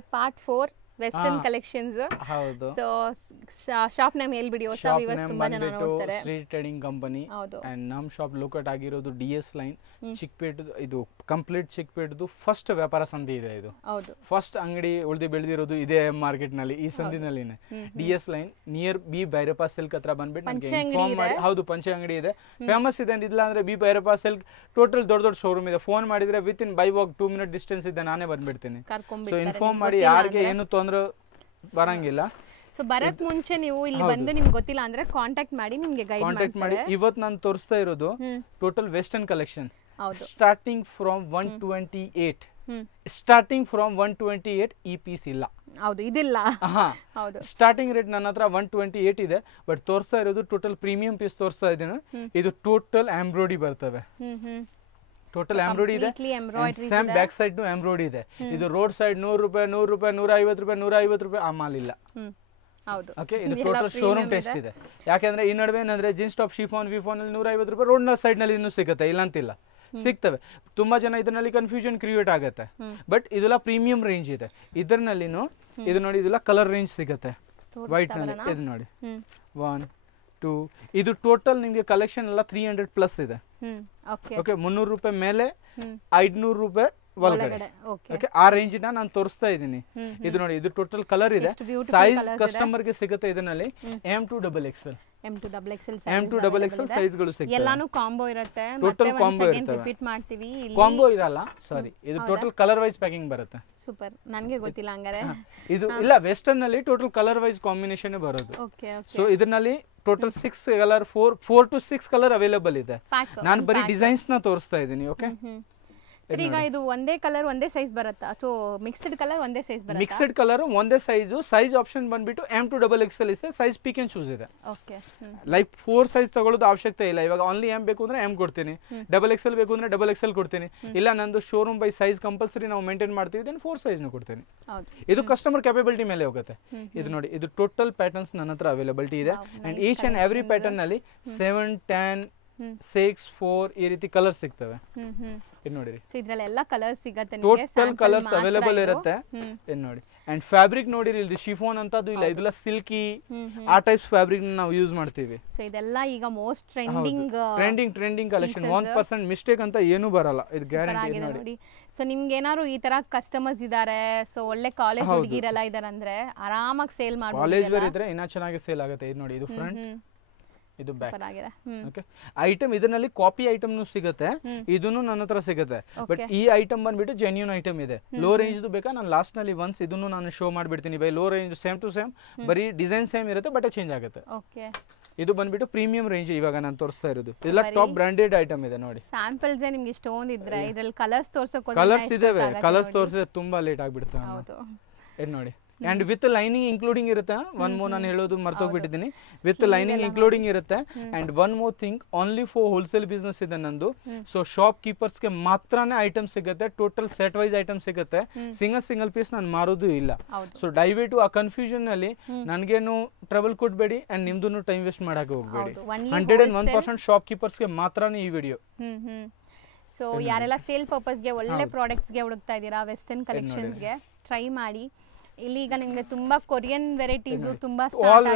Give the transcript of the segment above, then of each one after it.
Part 4 Western collections. ಹೌದು. So shop name ಹೇಳ್ಬಿಡಿ, ಹೊಸ ವ್ಯೂವರ್ಸ್ ತುಂಬಾ ಜನ ನೋಡ್ತಾರೆ. ಶ್ರೀ ಟ್ರೇಡಿಂಗ್ ಕಂಪನಿ ಅಂಡ್ ನಮ್ಮ ಶಾಪ್ ಲೊಕೇಟ್ ಆಗಿರೋದು DS ಲೈನ್ ಚಿಕ್ಕಪೇಟ್. ಇದು ಕಂಪ್ಲೀಟ್ ಚಿಕ್ಕಪೇಟ್ದು ಫಸ್ಟ್ ವ್ಯಾಪಾರ ಸಂಧಿ ಇದೆ. ಇದು ಫಸ್ಟ್ ಅಂಗಡಿ ಉಳಿದು ಬೆಳೆದಿರೋದು ಇದೇ ಮಾರ್ಕೆಟ್ ನಲ್ಲಿ, ಈ ಸಂಧಿನಲ್ಲಿನೇ. DS line near B Bhyrappa silk ಹತ್ರ ಬಂದ್ಬಿಟ್ಟು ನನಗೆ ಇನ್ಫಾರ್ಮ್ ಮಾಡಿ. ಹೌದು, ಪಂಚೆ ಅಂಗಡಿ ಇದೆ, ಫೇಮಸ್ ಇದೆ. ಇಲ್ಲ ಅಂದ್ರೆ ಬಿ ಭೈರಪ್ಪ ಸಿಲ್ಕ್ ಟೋಟಲ್ ದೊಡ್ಡ ಶೋರೂಮ್ ಇದೆ. ಫೋನ್ ಮಾಡಿದ್ರೆ with in by walk 2 minute distance ಇದೆ, ನಾನೇ ಬಂದ್ಬಿಡ್ತೀನಿ. ಸೊ ಇನ್ಫಾರ್ಮ್ ಮಾಡಿ, ಯಾರಿಗೆ ಏನು ತೊಂದ್ರೆ ಬರಂಗಿಲ್ಲ. ಸೊ ಬರಕ್ ಮುಂಚೆ ನೀವು ಇಲ್ಲಿ ಬಂದು ನಿಮ್ಗೆ ಗೊತ್ತಿಲ್ಲ ಅಂದ್ರೆ ಕಾಂಟ್ಯಾಕ್ಟ್ ಮಾಡಿ, ನಿಮ್ಗೆ ಗೈಡ್ ಮಾಡಿ. ಇವತ್ತು ನಾನು ತೋರಿಸ್ತಾ ಇರೋದು total western collection starting from 128. Starting from 128 ಈ ಪೀಸ್ ಇಲ್ಲ. ಹೌದು, ಇದಿಲ್ಲ. ಹೌದು, ಸ್ಟಾರ್ಟಿಂಗ್ ರೇಟ್ ನನ್ನ ಹತ್ರ 128 ಇದೆ. ಬಟ್ ತೋರಿಸ್ತಾ ಇರೋದು ಟೋಟಲ್ ಪ್ರೀಮಿಯಂ ಪೀಸ್ ತೋರಿಸ್ತಾ ಇದ್ದೀನಿ. ಇದು ಟೋಟಲ್ ಎಂಬ್ರಾಯ್ಡ್ರಿ ಬರ್ತವೆ. ಟೋಟಲ್ ಎಂಬ್ರಾಯ್ಡ್ರಿ ಇದೆ, ಸೇಮ್ ಬ್ಯಾಕ್ ಸೈಡ್ ಎಂಬ್ರಾಯ್ಡ್ರಿ ಇದೆ. ಇದು ರೋಡ್ ಸೈಡ್ 100 ರೂಪಾಯಿ 100 ರೂಪಾಯಿ 150 ರೂಪಾಯಿ 150 ರೂಪಾಯಿ ಆ ಮಾಲ್ ಇಲ್ಲ. ಓಕೆ, ಇದು ಟೋಟಲ್ ಶೋರೂಮ್ ಟೆಸ್ಟ್ ಇದೆ. ಯಾಕೆಂದ್ರೆ ಈ ನಡುವೆ ಏನಂದ್ರೆ ಜೀನ್ಸ್ ಟಾಪ್ ಶಿಫಾನ್ ವಿಫಾನ್ ಅಲ್ಲಿ 150 ರೂಪಾಯಿ ರೋಡ್ ಸೈಡ್ ನಲ್ಲಿ ಇನ್ನೂ ಸಿಗುತ್ತೆ, ಇಲ್ಲ ಅಂತಿಲ್ಲ, ಸಿಗ್ತವೆ. ತುಂಬಾ ಜನ ಇದರಲ್ಲಿ ಕನ್ಫ್ಯೂಷನ್ ಕ್ರಿಯೇಟ್ ಆಗುತ್ತೆ. ಬಟ್ ಇದೆಲ್ಲ ಪ್ರೀಮಿಯಂ ರೇಂಜ್ ಇದೆ. ಇದರಲ್ಲಿನೂ ಇದು ನೋಡಿ, ಇದೆಲ್ಲ ಕಲರ್ ರೇಂಜ್ ಸಿಗುತ್ತೆ ವೈಟ್ ನಲ್ಲಿ. ಇದು ನೋಡಿ 1 2, ಇದು ಟೋಟಲ್ ನಿಮ್ಗೆ ಕಲೆಕ್ಷನ್ ಎಲ್ಲ 300 ಪ್ಲಸ್ ಇದೆ. ಓಕೆ, 300 ರೂಪಾಯಿ ಮೇಲೆ 500 ರೂಪಾಯಿ ಒಳಗಡೆ. ಓಕೆ, ಆ ರೇಂಜ್ ನಾನು ತೋರಿಸ್ತಾ ಇದ್ದೀನಿ. ಇದು ನೋಡಿ, ಇದು ಟೋಟಲ್ ಕಲರ್ ಇದೆ. ಸೈಜ್ ಕಸ್ಟಮರ್ ಗೆ ಸಿಗುತ್ತೆ ಇದರಲ್ಲಿ M to XXL. M to XXL size ಗಳು ಸಿಗುತ್ತೆ. ಎಲ್ಲಾನು ಕಾಂಬೋ ಇರುತ್ತೆ. ಟೋಟಲ್ ಕಾಂಬೋ ಇರುತ್ತೆ. ರಿಪೀಟ್ ಮಾಡ್ತೀವಿ. ಕಾಂಬೋ ಇರಲ್ಲ, ಸಾರಿ, ಇದು ಟೋಟಲ್ ಕಲರ್ ವೈಸ್ ಪ್ಯಾಕಿಂಗ್ ಬರುತ್ತೆ. ಸೂಪರ್, ನನಗೆ ಗೊತ್ತಿಲ್ಲ ಹಂಗಾರೆ. ಇದು ಇಲ್ಲ, ವೆಸ್ಟರ್ನ್ ನಲ್ಲಿ ಟೋಟಲ್ ಕಲರ್ ವೈಸ್ ಕಾಂಬಿನೇಷನ್ ಬರೋದು. ಸೊ ಇದರಲ್ಲಿ total 6 colour 4 to 6 colour available ಇದೆ. ನಾನು ಬರೀ ಡಿಸೈನ್ಸ್ ನ ತೋರಿಸ್ತಾ ಇದ್ದೀನಿ. ಓಕೆ, ಈಗ ಇದು ಒಂದೇ ಕಲರ್ ಒಂದೇ ಸೈಜ್ ಬರುತ್ತಾ? ಸೊ ಮಿಕ್ಸ್ಡ್ ಕಲರ್ ಒಂದೇ ಸೈಜ್ ಬರುತ್ತಾ? ಮಿಕ್ಸ್ಡ್ ಕಲರ್ ಒಂದೇ ಸೈಜ್. ಸೈಜ್ ಆಪ್ಷನ್ ಬಂದ್ಬಿಟ್ಟು M to XXL ಇದೆ. ಸೈಜ್ ಪಿಕ್ ಅಂಡ್ ಚೂಸ್ ಇದೆ. ಓಕೆ, ಲೈಕ್ 4 ಸೈಜ್ ತಗೊಳ್ಳೋದು ಅವಶ್ಯಕತೆ ಇಲ್ಲ. ಇವಾಗ ಓನ್ಲಿ M ಬೇಕು ಅಂದ್ರೆ M ಕೊಡ್ತೀನಿ, XXL ಬೇಕು ಅಂದ್ರೆ XXL ಕೊಡ್ತೀನಿ. ಇಲ್ಲ, ನಂದು ಶೋರೂಮ್ ಬೈ ಸೈಜ್ ಕಂಪಲ್ಸರಿ ನಾವು ಮೇಂಟೈನ್ ಮಾಡ್ತೀವಿ, ದೆನ್ 4 ಸೈಜ್ ನು ಕೊಡ್ತೀನಿ. ಇದು ಕಸ್ಟಮರ್ ಕ್ಯಾಪಬಿಲಿಟಿ ಮೇಲೆ ಹೋಗುತ್ತೆ. ಇದು ನೋಡಿ, ಇದು ಟೋಟಲ್ ಪ್ಯಾಟರ್ನ್ಸ್ ನನ್ನ ಹತ್ರ ಅವೈಲಬಿಲಿಟಿ ಇದೆ. And each and every pattern ನಲ್ಲಿ 7 10 6 4 ಈ ರೀತಿ ಕಲರ್ ಸಿಗ್ತವೆ. ಇದು ನೋಡಿ, ಸೊ ಇದ್ರಲ್ಲೆಲ್ಲ ಕಲರ್ಸ್ ಸಿಗುತ್ತೆ ನಿಮಗೆ. ಟೋಟಲ್ ಕಲರ್ಸ್ ಅವೈಲೇಬಲ್ ಇರುತ್ತೆ. ಇದು ನೋಡಿ, ಅಂಡ್ ಫ್ಯಾಬ್ರಿಕ್ ನೋಡಿರಿ, ಇಲ್ಲಿ ಶಿಫಾನ್ ಅಂತದ್ದು ಇಲ್ಲ, ಇದೆಲ್ಲ ಸಿಲ್ಕಿ ಆ ಟೈಪ್ಸ್ ಫ್ಯಾಬ್ರಿಕ್ ನಾವು ಯೂಸ್ ಮಾಡ್ತೀವಿ. ಸೊ ಇದೆಲ್ಲ ಈಗ ಮೋಸ್ಟ್ ಟ್ರೆಂಡಿಂಗ್ ಕಲೆಕ್ಷನ್. 1% ಮಿಸ್ಟೇಕ್ ಅಂತ ಏನು ಬರಲ್ಲ, ಇದು ಗ್ಯಾರಂಟಿ ನೋಡಿ. ಸೊ ನಿಮ್ಗೆ ಏನಾದ್ರು ಈ ತರ ಕಸ್ಟಮರ್ಸ್ ಇದಾರೆ, ಸೊ ಒಳ್ಳೆ ಕಾಲೇಜ್ ಹುಡುಗಿರೆಲ್ಲ ಇದಾರೆ ಅಂದ್ರೆ ಆರಾಮಾಗಿ ಸೇಲ್ ಮಾಡ್ಬೋದು. ಕಾಲೇಜ್ ವೇರ್ ಇದ್ರೆ ಇನ್ನ ಚೆನ್ನಾಗಿ ಸೇಲ್ ಆಗುತ್ತೆ. ಇದು ನೋಡಿ, ಇದು ಫ್ರಂಟ್, ಇದು ಬ್ಯಾಕ್. ಓಕೆ, ಐಟಮ್ ಇದರಲ್ಲಿ ಕಾಪಿ ಐಟಮ್ ಸಿಗುತ್ತೆ, ಇದನ್ನು ನನ್ನ ಹತ್ರ ಸಿಗುತ್ತೆ. ಬಟ್ ಈ ಐಟಮ್ ಬಂದ್ಬಿಟ್ಟು ಜೆನ್ಯೂನ್ ಐಟಮ್ ಇದೆ. ಲೋ ರೇಂಜ್ ಬೇಕಾ, ನಾನು ಲಾಸ್ಟ್ ನಲ್ಲಿ ಒನ್ಸ್ ಇದನ್ನು ನಾನು ಶೋ ಮಾಡ್ಬಿಡ್ತೀನಿ. By low range same to same, ಬರೀ ಡಿಸೈನ್ ಸೇಮ್ ಇರುತ್ತೆ, ಬಟ್ ಚೇಂಜ್ ಆಗುತ್ತೆ. ಇದು ಬಂದ್ಬಿಟ್ಟು ಪ್ರೀಮಿಯಂ ರೇಂಜ್ ಇವಾಗ ನಾನು ತೋರಿಸ್ತಾ ಇರೋದು. ಇದೆಲ್ಲ ಟಾಪ್ ಬ್ರಾಂಡೆಡ್ ಐಟಮ್ ಇದೆ ನೋಡಿ. ಸ್ಯಾಂಪಲ್ಸ್ ನಿಮ್ಗೆ ಇಷ್ಟೊಂದು ಇದ್ರೆ ಇದ್ರಲ್ಲಿ ಕಲರ್ಸ್ ತೋರ್ಸೋಕೆ ಕಲರ್ಸ್ ಇದಾವೆ. ಕಲರ್ಸ್ ತೋರಿಸಿದ್ರೆ ತುಂಬಾ ಲೇಟ್ ಆಗ್ಬಿಡುತ್ತೆ. ಇದು ನೋಡಿ, ಅಂಡ್ ವಿತ್ ಲೈನಿಂಗ್ ಇನ್ಕ್ಲೂಡಿಂಗ್ ಇರುತ್ತೆ. ಒನ್ ಮೋರ್ ನಾನು ಹೇಳೋದು ಮರ್ತೋಗ್ಬಿಟ್ಟಿದ್ದೀನಿ, ವಿತ್ ಲೈನಿಂಗ್ ಇನ್ಕ್ಲೂಡಿಂಗ್ ಇರುತ್ತೆ. And one more thing, only for wholesale business ಇದೆ ನಂದು. ಸೊ ಶಾಪ್ ಕೀಪರ್ಸ್ಗೆ ಮಾತ್ರನೇ ಐಟಮ್ ಸಿಗುತ್ತೆ. ಟೋಟಲ್ ಸೆಟ್ ವೈಸ್ ಐಟಮ್ ಸಿಗುತ್ತೆ. ಸಿಂಗಲ್ ಪೀಸ್ ನಾನು ಮಾರೋದು ಇಲ್ಲ. ಸೊ ದಯವಿಟ್ಟು ಆ ಕನ್ಫ್ಯೂಷನ್ ನಲ್ಲಿ ನನ್ಗೇನು ಟ್ರಬಲ್ ಕೊಡ್ಬೇಡಿ, ಅಂಡ್ ನಿಮ್ದು ಟೈಮ್ ವೇಸ್ಟ್ ಮಾಡಕ್ಕೆ ಹೋಗ್ಬೇಡಿ. 101% ಶಾಪ್ ಕೀಪರ್ಸ್ಗೆ ಮಾತ್ರನೇ ಈ ವಿಡಿಯೋ. ಸೊ ಯಾರೆಲ್ಲ ಸೇಲ್ ಪರ್ಪಸ್ಗೆ ಒಳ್ಳೆ ಪ್ರಾಡಕ್ಟ್ಸ್ಗೆ ಹುಡುಕ್ತಾ ಇದ್ದೀರಾ, ವೆಸ್ಟರ್ನ್ ಕಲೆಕ್ಷನ್ಸ್ಗೆ ಟ್ರೈ ಮಾಡಿ. ಇಲ್ಲಿ ಈಗ ನಿಮಗೆ ತುಂಬಾ ಕೊರಿಯನ್ ವೆರೈಟೀಸ್ ತುಂಬಾ ಆಲ್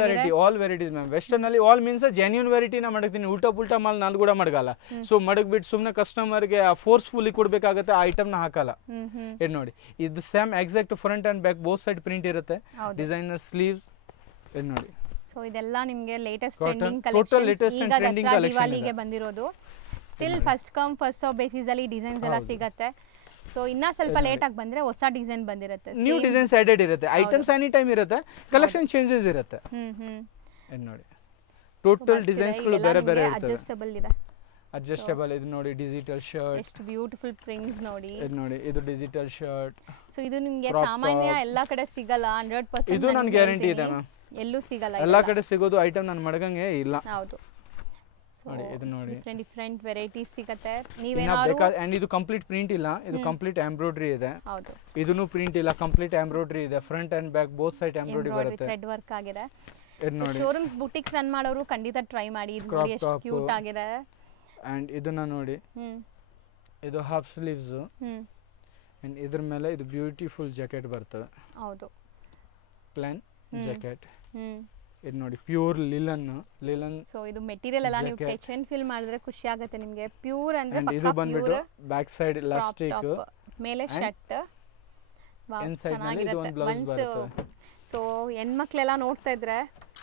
ವೆರೈಟೀಸ್ ಮ್ಯಾಮ್. ವೆಸ್ಟರ್ನ್ ಅಲ್ಲಿ ಆಲ್ ಮೀನ್ಸ್ ಜೆನ್ಯೂನ್ ವೆರೈಟಿ ನಾ ಮಾಡ್ತೀನಿ. ಉಲ್ಟಾ ಮಾಲ್ ನಾನು ಕೂಡ ಮಾಡಗಲ್ಲ. ಸೊ ಮಡಗ್ಬಿಟ್ಟು ಸುಮ್ಮನೆ ಕಸ್ಟಮರ್ ಗೆ ಫೋರ್ಸ್ಫುಲಿ ಕೊಡ್ಬೇಕಾಗತ್ತೆ, ಆ ಐಟಮ್ ನ ಹಾಕಲ್ಲ. ಇದು ನೋಡಿ, ಇದು same exact front and back both side print ಇರುತ್ತೆ. Designer sleeves. ಇದು ನೋಡಿ, ಸೊ ಇದೆಲ್ಲ ನಿಮಗೆ ಲೇಟೆಸ್ಟ್ ಟ್ರೆಂಡಿಂಗ್ ಕಲೆಕ್ಷನ್. ಈಗ ದಸರಾ ದಿವಾಲಿಗೆ ಬಂದಿರೋದು. Still first come first serve basis ಅಲ್ಲಿ ಡಿಸೈನ್ಸ್ ಎಲ್ಲ ಸಿಗುತ್ತೆ. ಸೊ ಇನ್ನ ಸ್ವಲ್ಪ ಲೇಟ್ ಆಗಿ ಬಂದ್ರೆ ಹೊಸ ಡಿಸೈನ್ ಬಂದಿರುತ್ತೆ, ನ್ಯೂ ಡಿಸೈನ್ಸ್ ಆಡೆಡ್ ಇರುತ್ತೆ. ಐಟಮ್ಸ್ ಎನಿ ಟೈಮ್ ಇರುತ್ತೆ, ಕಲೆಕ್ಷನ್ ಚೇಂಜಸ್ ಇರುತ್ತೆ. ಇದು ನೋಡಿ, ಟೋಟಲ್ ಡಿಸೈನ್ಸ್ ಗಳು ಬೇರೆ ಬೇರೆ ಇರುತ್ತೆ. ಅಡ್ಜಸ್ಟಬಲ್. ಇದು ನೋಡಿ, ಡಿಜಿಟಲ್ ಶರ್ಟ್, ಎಷ್ಟು ಬ್ಯೂಟಿಫುಲ್ ಪ್ರಿಂಟ್ಸ್ ನೋಡಿ. ಇದು ನೋಡಿ, ಇದು ಡಿಜಿಟಲ್ ಶರ್ಟ್. ಸೊ ಇದು ನಿಮಗೆ ಸಾಮಾನ್ಯ ಎಲ್ಲಾ ಕಡೆ ಸಿಗಲ್ಲ. 100% ಇದು ನನ್ನ ಗ್ಯಾರಂಟಿ ಇದೆ ಮ್ಯಾಮ್, ಎಲ್ಲೂ ಸಿಗಲ್ಲ. ಎಲ್ಲಾ ಕಡೆ ಸಿಗೋದು ಐಟಮ್ ನಾನು ಮಡಗಂಗೆ ಇಲ್ಲ. ಹೌದು, ನೋಡಿ, ಇದು ನೋಡಿ, ಡಿಫರೆಂಟ್ ವೆರೈಟೀಸ್ ಸಿಗುತ್ತೆ. ನೀವೇನಾದರೂ ಅಂಡ್ ಇದು ಕಂಪ್ಲೀಟ್ ಪ್ರಿಂಟ್ ಇಲ್ಲ, ಇದು ಕಂಪ್ಲೀಟ್ ಎಂಬ್ರಾಯ್ಡ್ರಿ ಇದೆ. ಹೌದು, ಇದನ್ನು ಪ್ರಿಂಟ್ ಇಲ್ಲ, ಕಂಪ್ಲೀಟ್ ಎಂಬ್ರಾಯ್ಡ್ರಿ ಇದೆ. Front and back both side embroidery ಬರುತ್ತೆ. ಥ್ರೆಡ್ ವರ್ಕ್ ಆಗಿದೆ. ಶೋರೂಮ್ಸ್ ಬುಟಿಕ್ಸ್ ರನ್ ಮಾಡೋರು ಖಂಡಿತ ಟ್ರೈ ಮಾಡಿ. ಇದು ನೋಡಿ ಎಷ್ಟು ಕ್ಯೂಟ್ ಆಗಿದೆ. ಅಂಡ್ ಇದನ್ನ ನೋಡಿ, ಇದು ಹಾಫ್ ಸ್ಲೀವ್ಸ್. ಅಂಡ್ ಇದ್ರ ಮೇಲೆ ಇದು ಬ್ಯೂಟಿಫುಲ್ ಜಾಕೆಟ್ ಬರ್ತದೆ. ಹೌದು, ಪ್ಲಾನ್ ಜಾಕೆಟ್. ಇದು ನೋಡಿ ಪ್ಯೂರ್ ಲಿಲನ್. ಸೊ ಇದು ಮೆಟೀರಿಯಲ್ ಎಲ್ಲ ನೀವು ಟಚ್ ಅಂಡ್ ಫೀಲ್ ಮಾಡಿದ್ರೆ ಖುಷಿ ಆಗುತ್ತೆ ನಿಮಗೆ. ಪ್ಯೂರ್ ಅಂದ್ರೆ ಪಕ್ಕಾ ಇದು ಬಂದ್ಬಿಟ್ಟು ಬ್ಯಾಕ್ ಸೈಡ್ ಎಲಾಸ್ಟಿಕ್, ಮೇಲೆ ಶರ್ಟ್, ಇನ್ಸೈಡ್ ನಲ್ಲಿ ಇದು ಒಂದು ಬ್ಲೌಸ್ ಬರುತ್ತೆ. ಸೊ ಹೆಣ್ಮಕ್ಳೆಲ್ಲ ನೋಡ್ತಾ ಇದ್ರೆ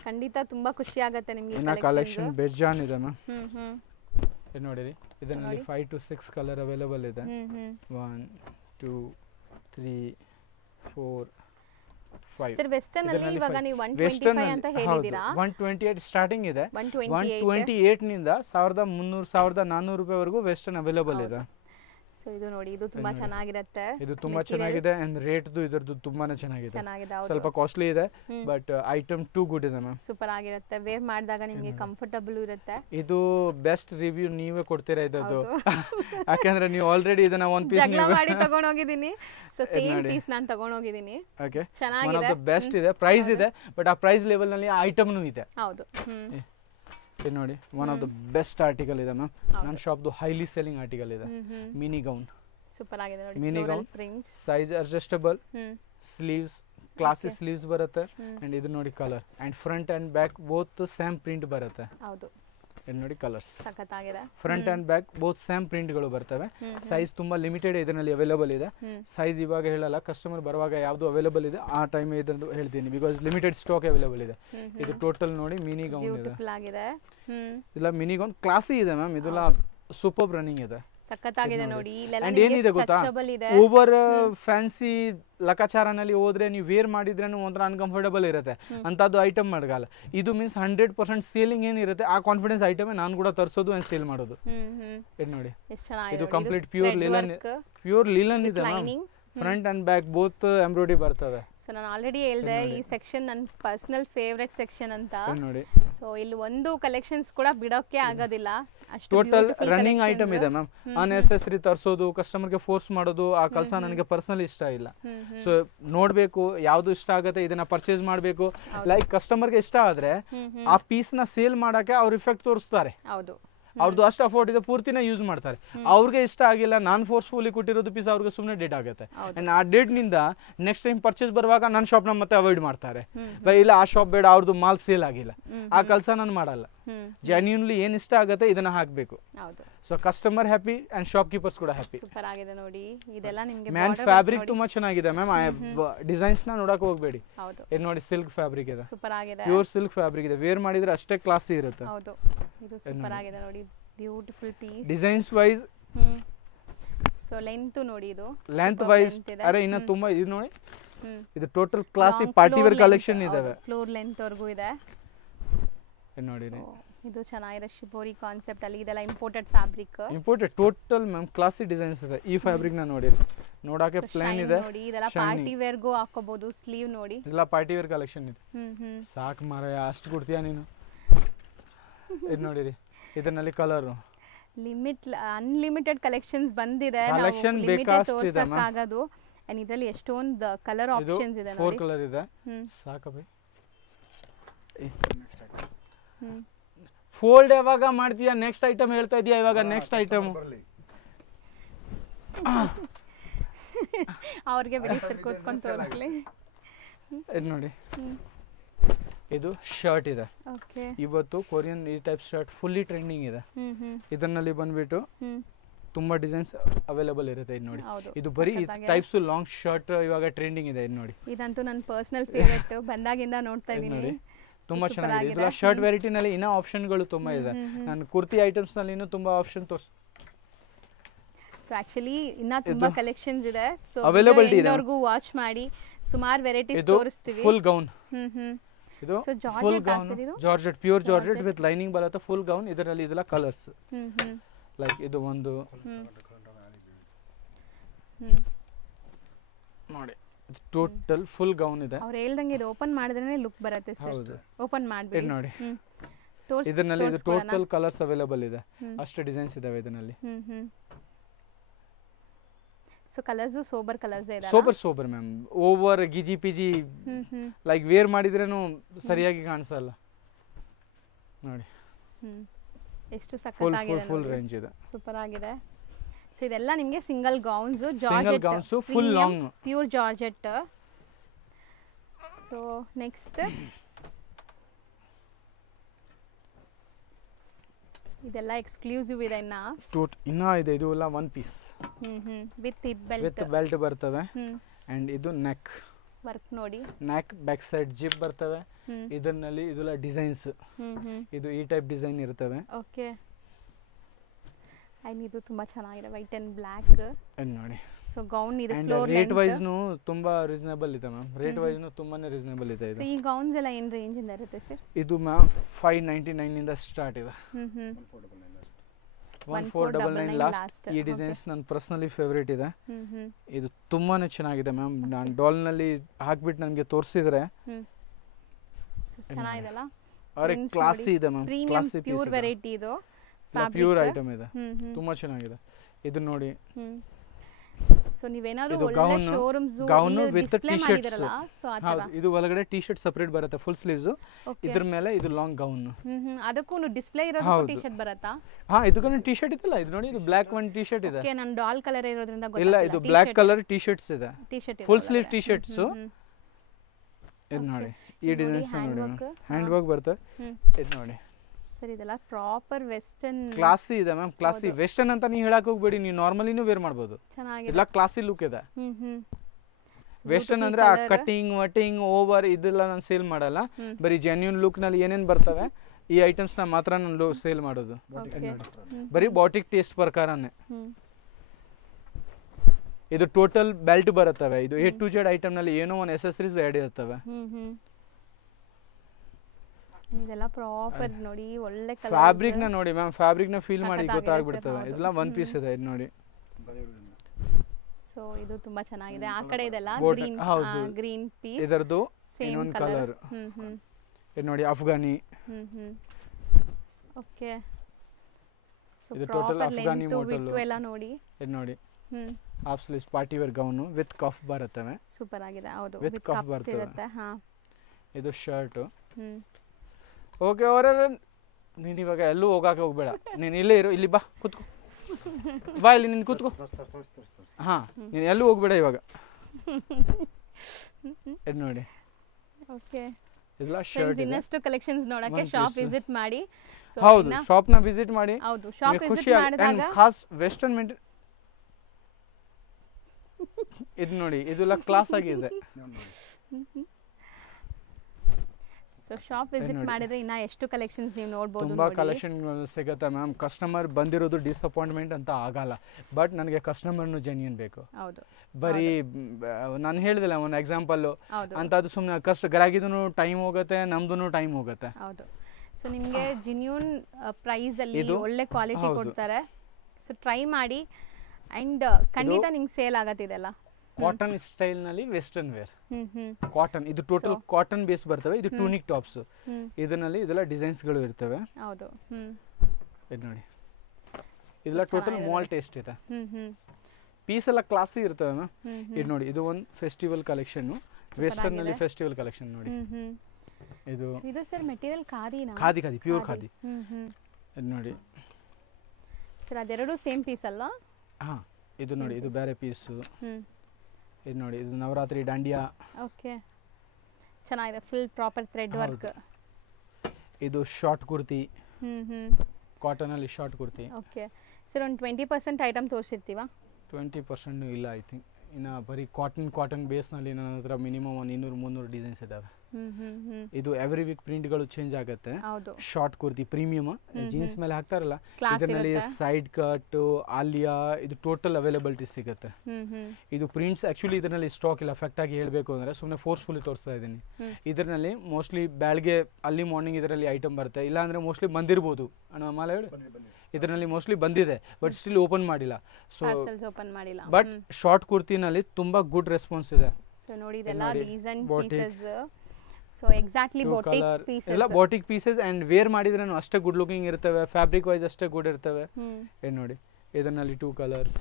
ಖಂಡಿತ ತುಂಬಾ ಖುಷಿ ಆಗುತ್ತೆ ನಿಮಗೆ. ಇನ್ನ ಕಲೆಕ್ಷನ್ ಬೇಜಾನ್ ಇದೆ ಮ್ಯಾಮ್. ಇದು ನೋಡಿರಿ, ಇದರಲ್ಲಿ 5 to 6 ಕಲರ್ ಅವೈಲೇಬಲ್ ಇದೆ. 1 2 3 4 5. ಸರ್ ವೆಸ್ಟರ್ನ್ ಅಲ್ಲಿ ಇವಾಗ ನೀವು 125 ಅಂತ ಹೇಳಿದಿರಾ. 128 ಸ್ಟಾರ್ಟಿಂಗ್ ಇದೆ. 128 ನಿಂದ 1300 1400 ರೂಪಾಯಿ ವರೆಗೂ ವೆಸ್ಟರ್ನ್ ಅವೈಲೇಬಲ್ ಇದೆ. ಸೊ ಇದು ನೋಡಿ, ಇದು ತುಂಬಾ ಚೆನ್ನಾಗಿರುತ್ತೆ. ಇದು ತುಂಬಾ ಚೆನ್ನಾಗಿದೆ ಅಂಡ್ ರೇಟ್ ಇದರದ್ದು ತುಂಬಾನೇ ಚೆನ್ನಾಗಿದೆ. ಸ್ವಲ್ಪ ಕಾಸ್ಟ್ಲಿ ಇದೆ ಬಟ್ ಐಟಮ್ ಟೂ ಗುಡ್ ಇದೆ ಮ್ಯಾಮ್. ಸೂಪರ್ ಆಗಿರುತ್ತೆ, ವೇರ್ ಮಾಡಿದಾಗ ನಿಮಗೆ ಕಂಫರ್ಟಬಲ್ ಇರುತ್ತೆ. ಇದು ಬೆಸ್ಟ್ ರಿವ್ಯೂ ನೀವೇ ಕೊಡ್ತೀರಾ ಇದದ್ದು. ಯಾಕಂದ್ರೆ ನೀವು ಆಲ್ರೆಡಿ ಇದನ್ನ ಒನ್ ಪೀಸ್ ಜಗಳ ಮಾಡಿ ತಗೊಂಡು ಹೋಗಿದ್ದೀನಿ. ಸೊ ಸೇಮ್ ಪೀಸ್ ನಾನು ತಗೊಂಡು ಹೋಗಿದ್ದೀನಿ. ಓಕೆ, ಚೆನ್ನಾಗಿದೆ, ಒನ್ ಆಫ್ ದ ಬೆಸ್ಟ್ ಇದೆ. ಪ್ರೈಸ್ ಇದೆ ಬಟ್ ಆ ಪ್ರೈಸ್ ಲೆವೆಲ್ ನಲ್ಲಿ ಐಟಮ್ನು ಇದೆ. ಹೌದು, ಇದು ನೋಡಿ, one of the best article ಇದೆ ಮ್ಯಾಮ್. ನನ್ನ ಶಾಪ್ದು ಹೈಲಿ ಸೆಲ್ಲಿಂಗ್ ಆರ್ಟಿಕಲ್ ಇದೆ. ಮಿನಿ ಗೌನ್ ಸೂಪರ್ ಆಗಿದೆ ನೋಡಿ. Mini gown, size adjustable, sleeves classy sleeves ಬರುತ್ತೆ. ಅಂಡ್ ಇದು ನೋಡಿ colour and front and back both same print ಬರುತ್ತೆ. ಹೌದು, ಇದು ನೋಡಿ ಕಲರ್ಸ್ ಸಖತ್ತಾಗಿದೆ. Front and back both same print ಗಳು ಬರ್ತವೆ. ಸೈಜ್ ತುಂಬಾ ಲಿಮಿಟೆಡ್ ಇದರಲ್ಲಿ ಅವೈಲೇಬಲ್ ಇದೆ. ಸೈಜ್ ಇವಾಗ ಹೇಳಲ್ಲ, ಕಸ್ಟಮರ್ ಬರುವಾಗ ಯಾವ್ದು ಅವೈಲೇಬಲ್ ಇದೆ ಆ ಟೈಮ್ ಇದ್ರದ್ದು ಹೇಳ್ತೀನಿ, ಬಿಕಾಸ್ ಲಿಮಿಟೆಡ್ ಸ್ಟಾಕ್ ಅವೈಲೇಬಲ್ ಇದೆ. ಇದು ಟೋಟಲ್ ನೋಡಿ ಮಿನಿ ಗೌನ್ ಇದೆ. ಇಲ್ಲ ಮಿನಿ ಗೌನ್ ಕ್ಲಾಸಿ ಇದೆ ಮ್ಯಾಮ್. ಇದೆಲ್ಲ ಸೂಪರ್ ರನ್ನಿಂಗ್ ಇದೆ, ಸಖತ್ತಾಗಿದೆ ನೋಡಿ. ಅಂಡ್ ಏನಿದೆ ಗೊತ್ತಾ, ಓವರ್ ಫ್ಯಾನ್ಸಿ ಲಕಾಚಾರನಲ್ಲಿ ಹೋದ್ರೆ ನೀವು ವೇರ್ ಮಾಡಿದ್ರೆ ಒಂಥರ ಅನ್ಕಂಫರ್ಟಬಲ್ ಇರುತ್ತೆ. ಅಂತದ್ದು ಐಟಮ್ ಮಾಡಗಲ್ಲ. ಇದು ಮೀನ್ಸ್ 100% ಸೇಲಿಂಗ್ ಏನಿರುತ್ತೆ ಆ ಕಾನ್ಫಿಡೆನ್ಸ್ ಐಟಮ್ ನಾನು ಕೂಡ ತರಿಸೋದು ಅಂಡ್ ಸೇಲ್ ಮಾಡೋದು. ಇದು ನೋಡಿ, ಇದು ಕಂಪ್ಲೀಟ್ ಪ್ಯೂರ್ ಲಿಲನ್ ಇದೆ ma'am. Front and back both embroidery ಬರ್ತವೆ. ಸೊ ನಾನು ಆಲ್ರೆಡಿ ಹೇಳಿದೆ ಈ ಸೆಕ್ಷನ್ ನನ್ನ ಪರ್ಸನಲ್ ಫೇವರೇಟ್ ಸೆಕ್ಷನ್ ಅಂತ. ನೋಡಿ, ಸೊ ಇಲ್ಲಿ ಒಂದು ಕಲೆಕ್ಷನ್ಸ್ ಕೂಡ ಬಿಡೋಕೆ ಆಗೋದಿಲ್ಲ, ಟೋಟಲ್ ರನ್ನಿಂಗ್ ಐಟಮ್ ಇದೆ ಮ್ಯಾಮ್. ಅನ್ನೆಸೆಸರಿ ತರಿಸೋದು, ಕಸ್ಟಮರ್ಗೆ ಫೋರ್ಸ್ ಮಾಡೋದು ಆ ಕೆಲಸ ನನಗೆ ಪರ್ಸನಲಿ ಇಷ್ಟ ಇಲ್ಲ. ಸೊ ನೋಡ್ಬೇಕು ಯಾವ್ದು ಇಷ್ಟ ಆಗುತ್ತೆ ಇದನ್ನ ಪರ್ಚೇಸ್ ಮಾಡಬೇಕು. ಲೈಕ್ ಕಸ್ಟಮರ್ಗೆ ಇಷ್ಟ ಆದ್ರೆ ಆ ಪೀಸ್ ನ ಸೇಲ್ ಮಾಡಕ್ಕೆ ಅವ್ರ ಇಫೆಕ್ಟ್ ತೋರಿಸ್ತಾರೆ. ಹೌದು, ಅವ್ರದ್ದು ಅಷ್ಟು ಅಫೋರ್ಡ್ ಇದೆ, ಪೂರ್ತಿನ ಯೂಸ್ ಮಾಡ್ತಾರೆ. ಅವ್ರಿಗೆ ಇಷ್ಟ ಆಗಿಲ್ಲ, ನಾನ್ ಫೋರ್ಸ್ಫುಲಿ ಕೊಟ್ಟಿರೋದು ಪೀಸ್ ಅವ್ರಿಗೆ ಸುಮ್ಮನೆ ಡೇಟ್ ಆಗುತ್ತೆ. ಅಂಡ್ ಆ ಡೇಟ್ ನಿಂದ ನೆಕ್ಸ್ಟ್ ಟೈಮ್ ಪರ್ಚೇಸ್ ಬರುವಾಗ ನನ್ನ ಶಾಪ್ ನ ಮತ್ತೆ ಅವಾಯ್ಡ್ ಮಾಡ್ತಾರೆ. ಇಲ್ಲ ಆ ಶಾಪ್ ಬೇಡ, ಅವ್ರದ್ದು ಮಾಲ್ ಸೇಲ್ ಆಗಿಲ್ಲ. ಆ ಕೆಲಸ ನಾನು ಮಾಡಲ್ಲ. ಜೆನ್ಯೂನ್ಲಿ ಏನ್ ಇಷ್ಟ ಆಗುತ್ತೆ ಇದನ್ನ ಹಾಕ್ಬೇಕು. So customer happy and shop keepers ಕೂಡ ಹ್ಯಾಪಿ. ಸೂಪರ್ ಆಗಿದೆ ನೋಡಿ, ಇದೆಲ್ಲ ನಿಮಗೆ ಮ್ಯಾನ್ ಫ್ಯಾಬ್ರಿಕ್ ತುಂಬಾ ಚೆನ್ನಾಗಿದೆ ಮ್ಯಾಮ್. ಡಿಸೈನ್ಸ್ ನ ನೋಡಕ್ ಹೋಗ್ಬೇಡಿ. ಇದು ನೋಡಿ ಸಿಲ್ಕ್ ಫ್ಯಾಬ್ರಿಕ್ ಇದೆ, ಸೂಪರ್ ಆಗಿದೆ, ಪ್ಯೂರ್ ಸಿಲ್ಕ್ ಫ್ಯಾಬ್ರಿಕ್ ಇದೆ. ವೇರ್ ಮಾಡಿದ್ರೆ ಅಷ್ಟೇ ಕ್ಲಾಸಿ ಇರುತ್ತೆ. ಹೌದು, ಇದು ಸೂಪರ್ ಆಗಿದೆ ನೋಡಿ, beautiful piece. Designs wise so length ನೋಡಿ, ಇದು ಲೆಂತ್ ವೈಸ್ ಅರೆ ಇನ್ನ ತುಂಬಾ ಇದು ನೋಡಿ. ಇದು total classy party wear collection ಇದಾವೆ. ಫ್ಲೋರ್ ಲೆಂತ್ ವರೆಗೂ ಇದೆ. ಇದು ನೋಡಿ, ಇದು ಚೆನ್ನಾಗಿದೆ ಶಿಬೋರಿ ಕಾನ್ಸೆಪ್ಟ್ ಅಲ್ಲಿ. ಇದೆಲ್ಲ imported fabric, imported total ma'am. Classy designs ಇದೆ. ಈ ಫ್ಯಾಬ್ರಿಕ್ ನ ನೋಡಿರಿ, ನೋಡಕ್ಕೆ ಪ್ಲೇನ್ ಇದೆ ನೋಡಿ. ಇದೆಲ್ಲ ಪಾರ್ಟಿ ವೇರ್ ಗು ಹಾಕೋಬಹುದು. ಸ್ಲೀವ್ ನೋಡಿ, ಇದೆಲ್ಲ ಪಾರ್ಟಿ ವೇರ್ ಕಲೆಕ್ಷನ್ ಇದೆ. ಸಾಕು ಮಾರಾಯ, ಅಷ್ಟು ಕೊಡ್ತೀಯಾ ನೀನು? ಇದು ನೋಡಿರಿ, ಇದರಲ್ಲಿ ಕಲರ್ ಅನ್ಲಿಮಿಟೆಡ್ ಕಲೆಕ್ಷನ್ಸ್ ಬಂದಿದೆ. ಕಲೆಕ್ಷನ್ ಬೇಕಷ್ಟು ಇದೆ ಮ್ಯಾಮ್. ಆಗೋದು ಅಂಡ್ ಇದರಲ್ಲಿ ಎಷ್ಟೊಂದು ಕಲರ್ ಆಪ್ಷನ್ಸ್ ಇದೆ ನೋಡಿ. 4 ಕಲರ್ ಇದೆ. ಸಾಕು ಬೈ. ಫೋಲ್ಡ್ ಯಾವಾಗ ಮಾಡ್ತೀಯಾ? ನೆಕ್ಸ್ಟ್ ಐಟಮ್ ಹೇಳ್ತಾ ಇದೀಯಾ ಇವಾಗ? ನೆಕ್ಸ್ಟ್ ಐಟಮ್ ಅವ್ರಿಗೆ ಬಿಡಿ ಸರ್, ಕೂತ್ಕೊಂಡು ತೋರಿಸ್ಲಿ. ಇದು ನೋಡಿ, ಇದು ಶರ್ಟ್ ಇದೆ. ಇವತ್ತು ಕೊರಿಯನ್ ಈ ಟೈಪ್ ಶರ್ಟ್ ಫುಲ್ಲಿ ಟ್ರೆಂಡಿಂಗ್ ಇದೆ. ಇದರಲ್ಲಿ ಬಂದ್ಬಿಟ್ಟು ತುಂಬಾ ಡಿಸೈನ್ಸ್ ಅವೈಲೇಬಲ್ ಇರುತ್ತೆ. ಇದು ನೋಡಿ, ಇದು ಬರೀ ಈ ಟೈಪ್ಸ್ ಲಾಂಗ್ ಶರ್ಟ್ ಇವಾಗ ಟ್ರೆಂಡಿಂಗ್ ಇದೆ. ಇದು ನೋಡಿ, ಇದಂತೂ ನನ್ನ ಪರ್ಸನಲ್ ಫೇವರೇಟ್, ಬಂದಾಗಿಂದ ನೋಡ್ತಾ ಇದೀನಿ. ತುಂಬಾ ಚೆನ್ನಾಗಿದೆ. ಇದೆಲ್ಲ ಶರ್ಟ್ ವೆರೈಟಿ ನಲ್ಲಿ ಇನ್ನೂ ಆಪ್ಷನ್ಗಳು ತುಂಬಾ ಇದೆ. ನಾನು ಕುರ್ತಿ ಐಟಮ್ಸ್ ನಲ್ಲಿ ಇನ್ನೂ ತುಂಬಾ ಆಪ್ಷನ್ ತೋರಿಸ್. ಸೊ ಆಕ್ಚುಲಿ ಇನ್ನ ತುಂಬಾ ಕಲೆಕ್ಷನ್ಸ್ ಇದೆ. ಸೊ ಅವೈಲೇಬಿಲಿಟಿ ಇದೆ, ಎಲ್ಲರಿಗೂ ವಾಚ್ ಮಾಡಿ. ಸುಮಾರು ವೆರೈಟೀಸ್ ತೋರಿಸ್ತೀವಿ. ಫುಲ್ ಗೌನ್ ಇದು, full gown georgette, pure georgette with lining ಬರುತ್ತೆ. Full gown. ಇದರಲ್ಲಿ ಇದೆಲ್ಲ ಕಲರ್ಸ್ ಲೈಕ್ ಇದು ಒಂದು ನೋಡಿ, ಟೋಟಲ್ ಫುಲ್ ಗೌನ್ ಇದೆ. ಅವ್ರು ಹೇಳ್ದಂಗೆ ಇದು ಓಪನ್ ಮಾಡಿದ್ರೇನೆ ಲುಕ್ ಬರುತ್ತೆ ಸರ್. ಓಪನ್ ಮಾಡ್ಬಿಡಿ ನೋಡಿ. ಇದರಲ್ಲಿ ಇದು ಟೋಟಲ್ ಕಲರ್ಸ್ ಅವೈಲೇಬಲ್ ಇದೆ. ಅಷ್ಟು ಡಿಸೈನ್ಸ್ ಇದಾವೆ ಇದರಲ್ಲಿ. ಸೊ ಕಲರ್ಸ್ ಸೋಬರ್ ಕಲರ್ಸ್ ಇದೆ. Sober ma'am. ಓವರ್ ಗಿಜಿ ಪಿಜಿ ಲೈಕ್ ವೇರ್ ಮಾಡಿದ್ರೇನು ಸರಿಯಾಗಿ ಕಾಣಿಸಲ್ಲ ನೋಡಿ. ಎಷ್ಟು ಸಖತ್ತಾಗಿದೆ, ಫುಲ್ ರೇಂಜ್ ಇದೆ. ಸೂಪರ್ ಆಗಿದೆ. ಸೊ ಇದೆಲ್ಲ ನಿಮಗೆ single gowns, single gowns full long pure georgette. So next ಇದೆಲ್ಲ ಎಕ್ಸ್ಕ್ಲೂಸಿವ್ ಇದೆ ಇನ್ನ ಇದೆ. ಇದು ಎಲ್ಲ ಒನ್ ಪೀಸ್ ವಿತ್ ಬೆಲ್ಟ್ ಬರ್ತವೆ. ಅಂಡ್ ಇದು ನೆಕ್ ವರ್ಕ್ ನೋಡಿ, ನೆಕ್ ಬ್ಯಾಕ್ ಸೈಡ್ ಜಿಪ್ ಬರ್ತವೆ. ಇದರಲ್ಲಿ ಇದೆಲ್ಲ ಡಿಸೈನ್ಸ್, ಇದು ಈ ಟೈಪ್ ಡಿಸೈನ್ ಇರ್ತವೆ. ಓಕೆ, ಅಂಡ್ ಇದು ತುಂಬಾ ಚೆನ್ನಾಗಿದೆ, ವೈಟ್ ಅಂಡ್ ಬ್ಲಾಕ್ ನೋಡಿ. ಸೊ ಗೌನ್ ಇದೆ, ಫ್ಲೋರ್ ರೇಟ್ ವೈಸ್ ನು ತುಂಬಾ ರೀಸನಬಲ್ ಇದೆ ಮ್ಯಾಮ್. ರೇಟ್ ವೈಸ್ ನು ತುಂಬಾನೇ ರೀಸನಬಲ್ ಇದೆ ಇದು. ಸೊ ಈ ಗೌನ್ಸ್ ಎಲ್ಲ ಏನು ರೇಂಜ್ ಇಂದ ಇರುತ್ತೆ ಸರ್? ಇದು ಮ್ಯಾಮ್ 599 ಇಂದ ಸ್ಟಾರ್ಟ್ ಇದೆ. 1499 ಲಾಸ್ಟ್. ಈ ಡಿಸೈನ್ಸ್ ನನ್ನ ಪರ್ಸನಲಿ ಫೇವರೇಟ್ ಇದೆ. ಇದು ತುಂಬಾನೇ ಚೆನ್ನಾಗಿದೆ ಮ್ಯಾಮ್. ನಾನು ಡಾಲ್ ನಲ್ಲಿ ಹಾಕ್ಬಿಟ್ಟು ನನಗೆ ತೋರಿಸಿದ್ರೆ ಚೆನ್ನಾಗಿದೆಲ್ಲ, ಅರೆ ಕ್ಲಾಸಿ ಇದೆ ma'am. Classy piece, pure variety ಇದು, ಪ್ಯೂರ್ ಐಟಮ್ ಇದೆ, ತುಂಬಾ ಚೆನ್ನಾಗಿದೆ. ಇದು ನೋಡಿ. ಸೊ ನೀವೇನಾದರೂ ಒಳ್ಳೆ ಶೋರೂಮ್ಸ್ ಗೌನ್ ವಿತ್ ಡಿಸ್ಪ್ಲೇ ಮಾಡಿದಿರಲ್ಲ, ಸೊ ಆ ತರ. ಇದು ಒಳಗಡೆ ಟಿ ಶರ್ಟ್ ಸೆಪರೇಟ್ ಬರುತ್ತೆ, ಫುಲ್ ಸ್ಲೀವ್ಸ್. ಇದರ ಮೇಲೆ ಇದು ಲಾಂಗ್ ಗೌನ್. ಅದಕ್ಕೂ ಡಿಸ್ಪ್ಲೇ ಇರೋದು ಟಿ ಶರ್ಟ್ ಬರುತ್ತಾ? ಹಾ, ಇದಕ್ಕೂ ಟಿ ಶರ್ಟ್ ಇದೆಲ್ಲ. ಇದು ನೋಡಿ, ಇದು ಬ್ಲಾಕ್ ಒನ್ ಟಿ ಶರ್ಟ್ ಇದೆ. ಓಕೆ, ನಾನು ಡಾಲ್ ಕಲರ್ ಇರೋದ್ರಿಂದ ಗೊತ್ತಿಲ್ಲ. ಇಲ್ಲ, ಇದು ಬ್ಲಾಕ್ ಕಲರ್ ಟಿ ಶರ್ಟ್ಸ್ ಇದೆ, T shirt full sleeve T shirts. ಇದು ನೋಡಿ, ಈ ಡಿಸೈನ್ಸ್ ನೋಡಿ, ಹ್ಯಾಂಡ್ ವರ್ಕ್ ಬರುತ್ತೆ. ಇದು ನೋಡಿ ಸರ್, ಇದೆಲ್ಲ ಪ್ರಾಪರ್ ವೆಸ್ಟರ್ನ್ ಕ್ಲಾಸಿ ಇದೆ ಮ್ಯಾಮ್. ಕ್ಲಾಸಿ ವೆಸ್ಟರ್ನ್ ಅಂತ ನೀವು ಹೇಳಕ್ ಹೋಗ್ಬೇಡಿ, ನೀವು ನಾರ್ಮಲಿನೂ ವೇರ್ ಮಾಡಬಹುದು. ಇಲ್ಲ ಕ್ಲಾಸಿ ಲುಕ್ ಇದೆ. ವೆಸ್ಟರ್ನ್ ಅಂದ್ರೆ ಆ ಕಟಿಂಗ್ ವಟಿಂಗ್ ಓವರ್ ಇದೆಲ್ಲ ನಾನು ಸೇಲ್ ಮಾಡಲ್ಲ. ಬರೀ ಜೆನ್ಯೂನ್ ಲುಕ್ ನಲ್ಲಿ ಏನೇನ್ ಬರ್ತವೆ ಈ ಐಟಮ್ಸ್ ನ ಮಾತ್ರ ನಾನು ಸೇಲ್ ಮಾಡೋದು. ಬರೀ ಬಾಟಿಕ್ ಟೇಸ್ಟ್ ಪ್ರಕಾರನೇ. ಇದು ಟೋಟಲ್ ಬೆಲ್ಟ್ ಬರುತ್ತವೆ. ಇದು A to Z ಐಟಮ್ ನಲ್ಲಿ ಏನೋ ಒಂದು ಎಸೆಸರೀಸ್ ಆಡ್ ಇರುತ್ತವೆ. ಇದೆಲ್ಲ ಪ್ರಾಪರ್ ನೋಡಿ, ಒಳ್ಳೆ ಕಲರ್. ಫ್ಯಾಬ್ರಿಕ್ ನ ನೋಡಿ ಮ್ಯಾಮ್, ಫ್ಯಾಬ್ರಿಕ್ ನ ಫೀಲ್ ಮಾಡಿ ಗೊತ್ತಾಗ್ಬಿಡ್ತವೆ. ಇದೆಲ್ಲ ಒನ್ ಪೀಸ್ ಇದೆ. ಇದು ನೋಡಿ. ಸೊ ಇದು ತುಂಬಾ ಚೆನ್ನಾಗಿದೆ. ಆ ಕಡೆ ಇದೆಲ್ಲ ಗ್ರೀನ್ ಪೀಸ್, ಇದರದು ಇನ್ನೊಂದು ಕಲರ್. ಇದು ನೋಡಿ, ಅಫ್ಘಾನಿ. ಓಕೆ, ಸೊ ಇದು ಟೋಟಲ್ ಅಫ್ಘಾನಿ ಮಾಡೆಲ್ ಎಲ್ಲ ನೋಡಿ. ಇದು ನೋಡಿ, half sleeves party wear gown with cuff ಬರುತ್ತವೆ. ಸೂಪರ್ ಆಗಿದೆ. ಹೌದು, ವಿತ್ ಕಫ್ ಬರುತ್ತೆ. ಹಾ, ಇದು ಶರ್ಟ್. ಓಕೆ, ಅವರೆಲ್ಲ ನೀನು ಇವಾಗ ಎಲ್ಲೂ ಹೋಗಕ್ಕೆ ಹೋಗ್ಬೇಡ, ನೀನು ಇಲ್ಲೇ ಇರು. ಇಲ್ಲಿ ಬಾ, ಕೂತ್ಕೋ. ಬಾ ಇಲ್ಲಿ, ನೀನು ಕೂತ್ಕೋ. ಹಾ, ನೀನು ಎಲ್ಲೂ ಹೋಗ್ಬೇಡ ಇವಾಗ. ಇದು ನೋಡಿ. ಓಕೆ, ಇದೆಲ್ಲ ಶರ್ಟ್. ಇನ್ನಷ್ಟು ಕಲೆಕ್ಷನ್ಸ್ ನೋಡಕ್ಕೆ ಶಾಪ್ ವಿಸಿಟ್ ಮಾಡಿ. ಹೌದು, ಶಾಪ್ ನ ವಿಸಿಟ್ ಮಾಡಿ. ಹೌದು, ಶಾಪ್ ವಿಸಿಟ್ ಮಾಡಿದಾಗ ಖಾಸ್ ವೆಸ್ಟರ್ನ್ ಮೆಟೀರಿಯಲ್. ಇದು ನೋಡಿ, ಇದೆಲ್ಲ ಕ್ಲಾಸ್ ಆಗಿದೆ. ಸೊ ಶಾಪ್ ವಿಸಿಟ್ ಮಾಡಿದ್ರೆ ಇನ್ನ ಎಷ್ಟು ಕಲೆಕ್ಷನ್ಸ್ ನೀವು ನೋಡಬಹುದು. ತುಂಬಾ ಕಲೆಕ್ಷನ್ ಸಿಗುತ್ತೆ ಮ್ಯಾಮ್. ಕಸ್ಟಮರ್ ಬಂದಿರೋದು ಡಿಸಪಾಯಿಂಟ್ಮೆಂಟ್ ಅಂತ ಆಗಲ್ಲ. ಬಟ್ ನನಗೆ ಕಸ್ಟಮರ್ನು ಜೆನ್ಯೂನ್ ಬೇಕು. ಹೌದು, ಬರೀ ನಾನು ಹೇಳಿದಿಲ್ಲ ಒಂದು ಎಕ್ಸಾಂಪಲ್ ಅಂತ, ಅದು ಸುಮ್ಮನೆ ಗರಾಗಿದೂ ಟೈಮ್ ಹೋಗುತ್ತೆ, ನಮ್ದು ಟೈಮ್ ಹೋಗುತ್ತೆ. ಹೌದು. ಸೊ ನಿಮಗೆ ಜೆನ್ಯೂನ್ ಪ್ರೈಸ್ ಅಲ್ಲಿ ಒಳ್ಳೆ ಕ್ವಾಲಿಟಿ ಕೊಡ್ತಾರೆ. ಸೊ ಟ್ರೈ ಮಾಡಿ, ಅಂಡ್ ಖಂಡಿತ ನಿಮ್ಗೆ ಸೇಲ್ ಆಗತ್ತಿದೆಲ್ಲ. ಕಾಟನ್ ಸ್ಟೈಲ್ ನಲ್ಲಿ ವೆಸ್ಟರ್ನ್ ವೇರ್. ಕಾಟನ್, ಇದು ಟೋಟಲ್ ಕಾಟನ್ ಬೇಸ್ ಬರ್ತವೆ. ಇದು ಟೂನಿಕ್ ಟಾಪ್ಸ್. ಇದರಲ್ಲಿ ಇದೆಲ್ಲ ಡಿಸೈನ್ಸ್ ಗಳು ಇರ್ತವೆ. ಹೌದು, ಇದು ನೋಡಿ, ಇದೆಲ್ಲ ಟೋಟಲ್ ಮಾಲ್ ಟೇಸ್ಟ್ ಇದೆ. ಪೀಸ್ ಎಲ್ಲ ಕ್ಲಾಸಿ ಇರ್ತವೆ ಮ್ಯಾಮ್. ಇದು ನೋಡಿ, ಇದು ಒಂದು ಫೆಸ್ಟಿವಲ್ ಕಲೆಕ್ಷನ್, ವೆಸ್ಟರ್ನ್ ನಲ್ಲಿ ಫೆಸ್ಟಿವಲ್ ಕಲೆಕ್ಷನ್ ನೋಡಿ. ಇದು ಸರ್ ಮೆಟೀರಿಯಲ್ ಖಾದಿನಾ? ಖಾದಿ, ಪ್ಯೂರ್ ಖಾದಿ. ಇದು ನೋಡಿ ಸರ್, ಅದೆರಡು ಸೇಮ್ ಪೀಸ್ ಅಲ್ಲ? ಹಾ, ಇದು ನೋಡಿ, ಇದು ಬೇರೆ ಪೀಸ್. ಇದು ನೋಡಿ, ಇದು ನವರಾತ್ರಿ ದಾಂಡಿಯಾ. ಓಕೆ, ಚೆನ್ನಾಗಿದೆ, ಫುಲ್ ಪ್ರಾಪರ್ ಥ್ರೆಡ್ ವರ್ಕ್. ಇದು ಶಾರ್ಟ್ ಕುರ್ತಿ, ಕಾಟನ್ ಅಲ್ಲಿ ಶಾರ್ಟ್ ಕುರ್ತಿ. ಓಕೆ ಸರ್, ಒಂದು 20% ಐಟಮ್ ತೋರಿಸಿರ್ತೀವಾ? 20% ಇಲ್ಲ, ಐ ಥಿಂಕ್. ಇನ್ನು ಬರೀ ಕಾಟನ್ ಬೇಸ್ ನಲ್ಲಿ ನನ್ನ ಹತ್ರ ಮಿನಿಮಮ್ 200-300 ಡಿಸೈನ್ಸ್ ಇದಾವೆ. ಇದು ಎವ್ರಿ ವೀಕ್ ಪ್ರಿಂಟ್ಗಳು ಚೇಂಜ್ ಆಗುತ್ತೆ. ಶಾರ್ಟ್ ಕುರ್ತಿ ಪ್ರೀಮಿಯಮ್ ಜೀನ್ಸ್ ಮೇಲೆ ಹಾಕ್ತಾರಲ್ಲ, ಇದರಲ್ಲಿ ಸೈಡ್ ಕಟ್, ಆಲಿಯಾ, ಇದು ಟೋಟಲ್ ಅವೈಲಬಿಲಿಟಿ ಸಿಗುತ್ತೆ. ಇದು ಪ್ರಿಂಟ್ಸ್ ಆಕ್ಚುಲಿ ಇದರಲ್ಲಿ ಸ್ಟಾಕ್ ಇಲ್ಲ. ಫೆಕ್ಟ್ ಆಗಿ ಹೇಳಬೇಕು ಅಂದ್ರೆ ಸುಮ್ಮನೆ ಫೋರ್ಸ್ಫುಲಿ ತೋರಿಸ್ತಾ ಇದ್ದೀನಿ. ಇದರಲ್ಲಿ ಮೋಸ್ಟ್ಲಿ ಬೆಳಗ್ಗೆ ಅಲ್ಲಿ ಮಾರ್ನಿಂಗ್ ಇದರಲ್ಲಿ ಐಟಮ್ ಬರುತ್ತೆ. ಇಲ್ಲ ಅಂದ್ರೆ ಮೋಸ್ಟ್ಲಿ ಬಂದಿರಬಹುದು. ಇದರಲ್ಲಿ ಮೋಸ್ಟ್ಲಿ ಬಂದಿದೆ, ಬಟ್ ಸ್ಟಿಲ್ ಓಪನ್ ಮಾಡಿಲ್ಲ. ಸೊ ಬಟ್ ಶಾರ್ಟ್ ಕುರ್ತಿನಲ್ಲಿ ತುಂಬಾ ಗುಡ್ ರೆಸ್ಪಾನ್ಸ್ ಇದೆ. ಸೊ ನೋಡಿ, ಇದೆಲ್ಲ design pieces. So exactly boutique pieces and wear ಮಾಡಿದ್ರೆ ಅಷ್ಟೇ ಗುಡ್ ಲುಕಿಂಗ್ ಇರ್ತವೆ. ಫ್ಯಾಬ್ರಿಕ್ ವೈಸ್ ಅಷ್ಟೇ ಗುಡ್ ಇರ್ತವೆ. ಏನು ನೋಡಿ, ಇದರಲ್ಲಿ 2 ಕಲರ್ಸ್.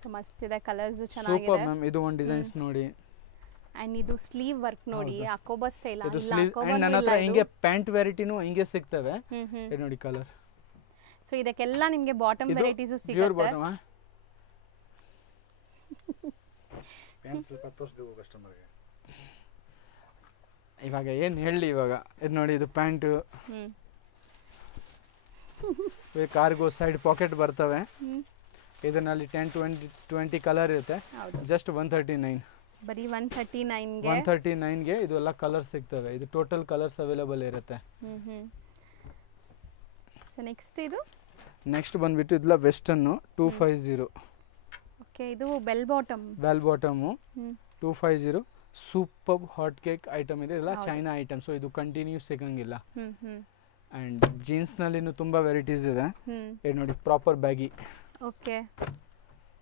ಸೊ ಮಸ್ತ್ ಇದೆ, ಕಲರ್ಸ್ ಚೆನ್ನಾಗಿದೆ. Super ma'am. ಇದು ಒಂದು ಡಿಸೈನ್ಸ್ ನೋಡಿ. ಅಂಡ್ ಇದು ಸ್ಲೀವ್ ವರ್ಕ್ ನೋಡಿ, ಅಕೋಬಾ ಸ್ಟೈಲ್. ಇದು ಸ್ಲೀವ್. ಅಂಡ್ ನನ್ನ ಹತ್ರ ಹಿಂಗೆ ಪ್ಯಾಂಟ್ ವೆರೈಟಿನೂ ಹಿಂಗೆ ಸಿಗ್ತವೆ. ಇದು ನೋಡಿ ಕಲರ್. ಸೊ ಇದಕ್ಕೆಲ್ಲ ನಿಮಗೆ ಬಾಟಮ್ ವೆರೈಟೀಸ್ ಸಿಗುತ್ತೆ. ಇವಾಗ ಏನು ಹೇಳಿ, ಇವಾಗ ಇದು ನೋಡಿ, ಇದು ಪ್ಯಾಂಟು, ಕಾರ್ಗೋ ಸೈಡ್ ಪಾಕೆಟ್ ಬರ್ತವೆ. ಇದರಲ್ಲಿ 10-20 ಕಲರ್ ಇರುತ್ತೆ. ಜಸ್ಟ್ 139. ಬರೀ 139ಗೆ 139ಗೆ ಇದು ಎಲ್ಲ ಕಲರ್ ಸಿಗ್ತವೆ. ಇದು ಟೋಟಲ್ ಕಲರ್ಸ್ ಅವೈಲೇಬಲ್ ಇರುತ್ತೆ. ಸೊ ನೆಕ್ಸ್ಟ್ ಇದು ನೆಕ್ಸ್ಟ್ ಬಂದ್ಬಿಟ್ಟು ಇದೆಲ್ಲ ವೆಸ್ಟರ್ನ್ 250. ಓಕೆ, ಇದು bell bottom 250 super hot cake item ಇದೆ. ಇದೆಲ್ಲ ಚೈನಾ ಐಟಮ್, ಸೊ ಇದು ಕಂಟಿನ್ಯೂ ಸಿಗಂಗಿಲ್ಲ. ಅಂಡ್ ಜೀನ್ಸ್ ನಲ್ಲಿ ತುಂಬಾ ವೆರೈಟೀಸ್ ಇದೆ. ಇದು ನೋಡಿ ಪ್ರಾಪರ್ ಬ್ಯಾಗಿ. ಓಕೆ,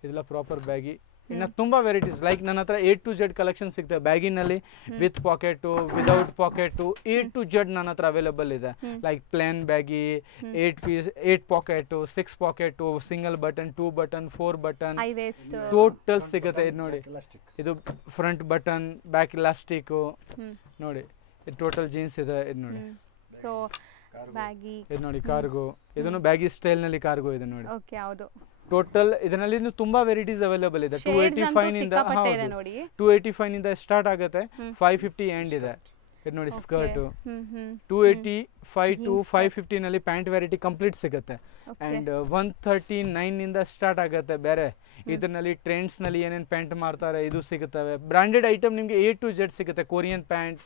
ಇದೆಲ್ಲ ಪ್ರಾಪರ್ ಬ್ಯಾಗಿ. ಇನ್ನು ತುಂಬಾ ವೆರೈಟೀಸ್, ಲೈಕ್ ನನ್ನ ಹತ್ರ A to Z ಕಲೆಕ್ಷನ್ ಸಿಗ್ತವೆ. ಬ್ಯಾಗಿನಲ್ಲಿ with pocket, without pocket, A to Z ನನ್ನ ಹತ್ರ ಅವೈಲೇಬಲ್ ಇದೆ. Like plain baggy, 8 pocket, 6 pocket, single button, 2 button, 4 button, total ಸಿಗುತ್ತೆ. ಇದು ನೋಡಿ, ಇದು ಫ್ರಂಟ್ ಬಟನ್, ಬ್ಯಾಕ್ ಇಲಾಸ್ಟಿಕ್ ನೋಡಿ. ಇದು ಟೋಟಲ್ ಜೀನ್ಸ್ ಇದೆ. ಇದು ನೋಡಿ, ಸೊ ಬ್ಯಾಗಿ. ಇದು ನೋಡಿ ಕಾರ್ಗೋ, ಇದನ್ನು ಬ್ಯಾಗಿ ಸ್ಟೈಲ್ ನಲ್ಲಿ ಕಾರ್ಗೋ ಇದೆ ನೋಡಿ. ಓಕೆ, ಹೌದು. ಟೋಟಲ್ ಇದರಲ್ಲಿ ತುಂಬಾ ವೆರೈಟೀಸ್ ಅವೈಲೇಬಲ್ ಇದೆ. 285 ನಿಂದ ಸ್ಟಾರ್ಟ್ ಆಗುತ್ತೆ, 550 ಎಂಡ್ ಇದೆ. ಇದು ನೋಡಿ ಸ್ಕರ್ಟ್, 285 to 550 ನಲ್ಲಿ ಪ್ಯಾಂಟ್ ವೆರೈಟಿ ಕಂಪ್ಲೀಟ್ ಸಿಗುತ್ತೆ. ಅಂಡ್ 139 ನಿಂದ ಸ್ಟಾರ್ಟ್ ಆಗುತ್ತೆ ಬೇರೆ. ಇದರಲ್ಲಿ ಟ್ರೆಂಡ್ಸ್ ನಲ್ಲಿ ಏನೇನ್ ಪ್ಯಾಂಟ್ ಮಾರ್ತಾರೆ ಇದು ಸಿಗುತ್ತವೆ. ಬ್ರಾಂಡೆಡ್ ಐಟಮ್ ನಿಮ್ಗೆ A to Z ಸಿಗುತ್ತೆ. ಕೊರಿಯನ್ ಪ್ಯಾಂಟ್,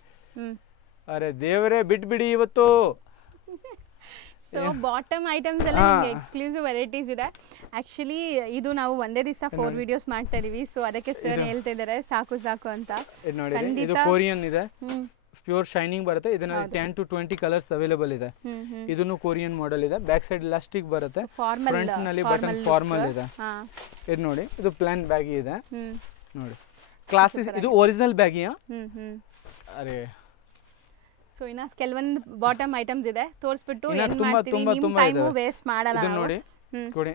ಅರೆ ದೇವರೇ ಬಿಟ್ಬಿಡಿ ಇವತ್ತು. ಸೊ ಬಾಟಮ್ ಐಟಮ್ಸ್ ಎಲ್ಲ ನಿಮಗೆ ಎಕ್ಸ್ಕ್ಲೂಸಿವ್ ವೆರೈಟೀಸ್ ಇದೆ. ಆಕ್ಚುಲಿ ಇದು ನಾವು ಒಂದೇ ದಿವಸ 4 ವಿಡಿಯೋಸ್ ಮಾಡ್ತಾ ಇದೀವಿ, ಸೊ ಅದಕ್ಕೆ ಸರ್ ಹೇಳ್ತಾ ಇದ್ದಾರೆ ಸಾಕು ಸಾಕು ಅಂತ. ಇದು ಕೊರಿಯನ್ ಇದೆ, ಪ್ಯೂರ್ ಶೈನಿಂಗ್ ಬರುತ್ತೆ. ಇದರಲ್ಲಿ 10 to 20 ಕಲರ್ಸ್ ಅವೈಲೇಬಲ್ ಇದೆ. ಇದನ್ನು ಕೊರಿಯನ್ ಮಾಡೆಲ್ ಇದೆ. ಬ್ಯಾಕ್ ಸೈಡ್ ಇಲಾಸ್ಟಿಕ್ ಬರುತ್ತೆ, ಫ್ರಂಟ್ ನಲ್ಲಿ ಬಟನ್ ಫಾರ್ಮಲ್ ಇದೆ. ಇದು ನೋಡಿ, ಇದು ಪ್ಲಾನ್ ಬ್ಯಾಗಿ ಇದೆ ನೋಡಿ, ಕ್ಲಾಸಿಕ್. ಇದು ಒರಿಜಿನಲ್ ಬ್ಯಾಗಿಯಾ? ಅರೆ ಸೊ ಇನ್ನ ಕೆಲವೊಂದು ಬಾಟಮ್ ಐಟಮ್ಸ್ ಇದೆ, ತೋರಿಸ್ಬಿಟ್ಟು ಏನು ಮಾಡ್ತೀವಿ, ನಿಮ್ಮ ಟೈಮ್ ವೇಸ್ಟ್ ಮಾಡಲ್ಲ. ಇದು ನೋಡಿ ಕೊಡಿ.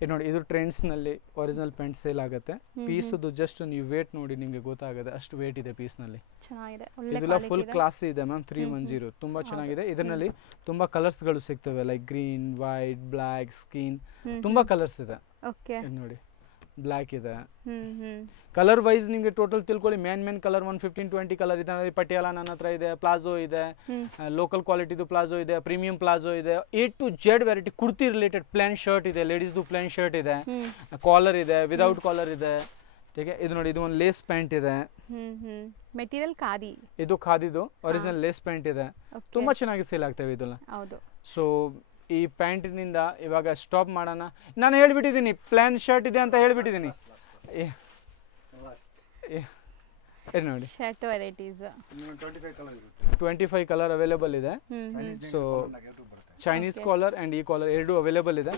ಇದು ನೋಡಿ, ಇದು ಟ್ರೆಂಡ್ಸ್ ನಲ್ಲಿ ಒರಿಜಿನಲ್ ಪ್ಯಾಂಟ್ ಸೇಲ್ ಆಗುತ್ತೆ. ಪೀಸ್ ಜಸ್ಟ್ ನೀವು ವೇಟ್ ನೋಡಿ ನಿಮಗೆ ಗೊತ್ತಾಗುತ್ತೆ, ಅಷ್ಟು ವೇಟ್ ಇದೆ ಪೀಸ್ ನಲ್ಲಿ. ಚೆನ್ನಾಗಿದೆ, ಇದೆಲ್ಲ ಫುಲ್ ಕ್ಲಾಸ್ ಇದೆ ಮ್ಯಾಮ್. 310 ತುಂಬಾ ಚೆನ್ನಾಗಿದೆ. ಇದರಲ್ಲಿ ತುಂಬಾ ಕಲರ್ಸ್ ಗಳು ಸಿಗ್ತವೆ, like green, white, black, skin, ತುಂಬಾ ಕಲರ್ಸ್ ಇದೆ. ಓಕೆ, ನೋಡಿ ಬ್ಲಾಕ್ ಇದೆ. ಕಲರ್ ವೈಸ್ ನಿಮಗೆ ಟೋಟಲ್ ತಿಳ್ಕೊಳ್ಳಿ, ಮೇನ್ ಕಲರ್ 115-20 ಕಲರ್ ಇದೆ. ಪಟಿಯಾಲ ನನ್ನ ಹತ್ರ ಇದೆ, ಪ್ಲಾಜೋ ಇದೆ, ಲೋಕಲ್ ಕ್ವಾಲಿಟಿದು ಪ್ಲಾಜೋ ಇದೆ, ಪ್ರೀಮಿಯಂ ಪ್ಲಾಜೋ ಇದೆ, A to Z variety. Kurti related plain shirt ಇದೆ, ಲೇಡೀಸ್ದು ಪ್ಲಾನ್ ಶರ್ಟ್ ಇದೆ, ಕಾಲರ್ ಇದೆ, ವಿದೌಟ್ ಕಾಲರ್ ಇದೆ. ಇದು ನೋಡಿ, ಇದು ಒಂದು ಲೇಸ್ ಪ್ಯಾಂಟ್ ಇದೆ. ಮೆಟೀರಿಯಲ್ ಖಾದಿ, ಇದು ಖಾದಿದು ಒರಿಜಿನಲ್ ಲೇಸ್ ಪ್ಯಾಂಟ್ ಇದೆ. ತುಂಬಾ ಚೆನ್ನಾಗಿ ಸೇಲ್ ಆಗ್ತವೆ ಇದೆಲ್ಲ. ಸೊ ಈ ಪ್ಯಾಂಟಿನಿಂದ ಇವಾಗ ಸ್ಟಾಪ್ ಮಾಡೋಣ. ನಾನು ಹೇಳ್ಬಿಟ್ಟಿದ್ದೀನಿ ಪ್ಲಾನ್ ಶರ್ಟ್ ಇದೆ ಅಂತ ಹೇಳ್ಬಿಟ್ಟಿದ್ದೀನಿ. ನೋಡಿ, ಶರ್ಟ್ ವೆರೈಟೀಸ್ 25 ಕಲರ್ ಅವೈಲೇಬಲ್ ಇದೆ. ಸೊ ಚೈನೀಸ್ ಕಾಲರ್ ಅಂಡ್ ಈ ಕಾಲರ್ ಎರಡು ಅವೈಲೇಬಲ್ ಇದೆ.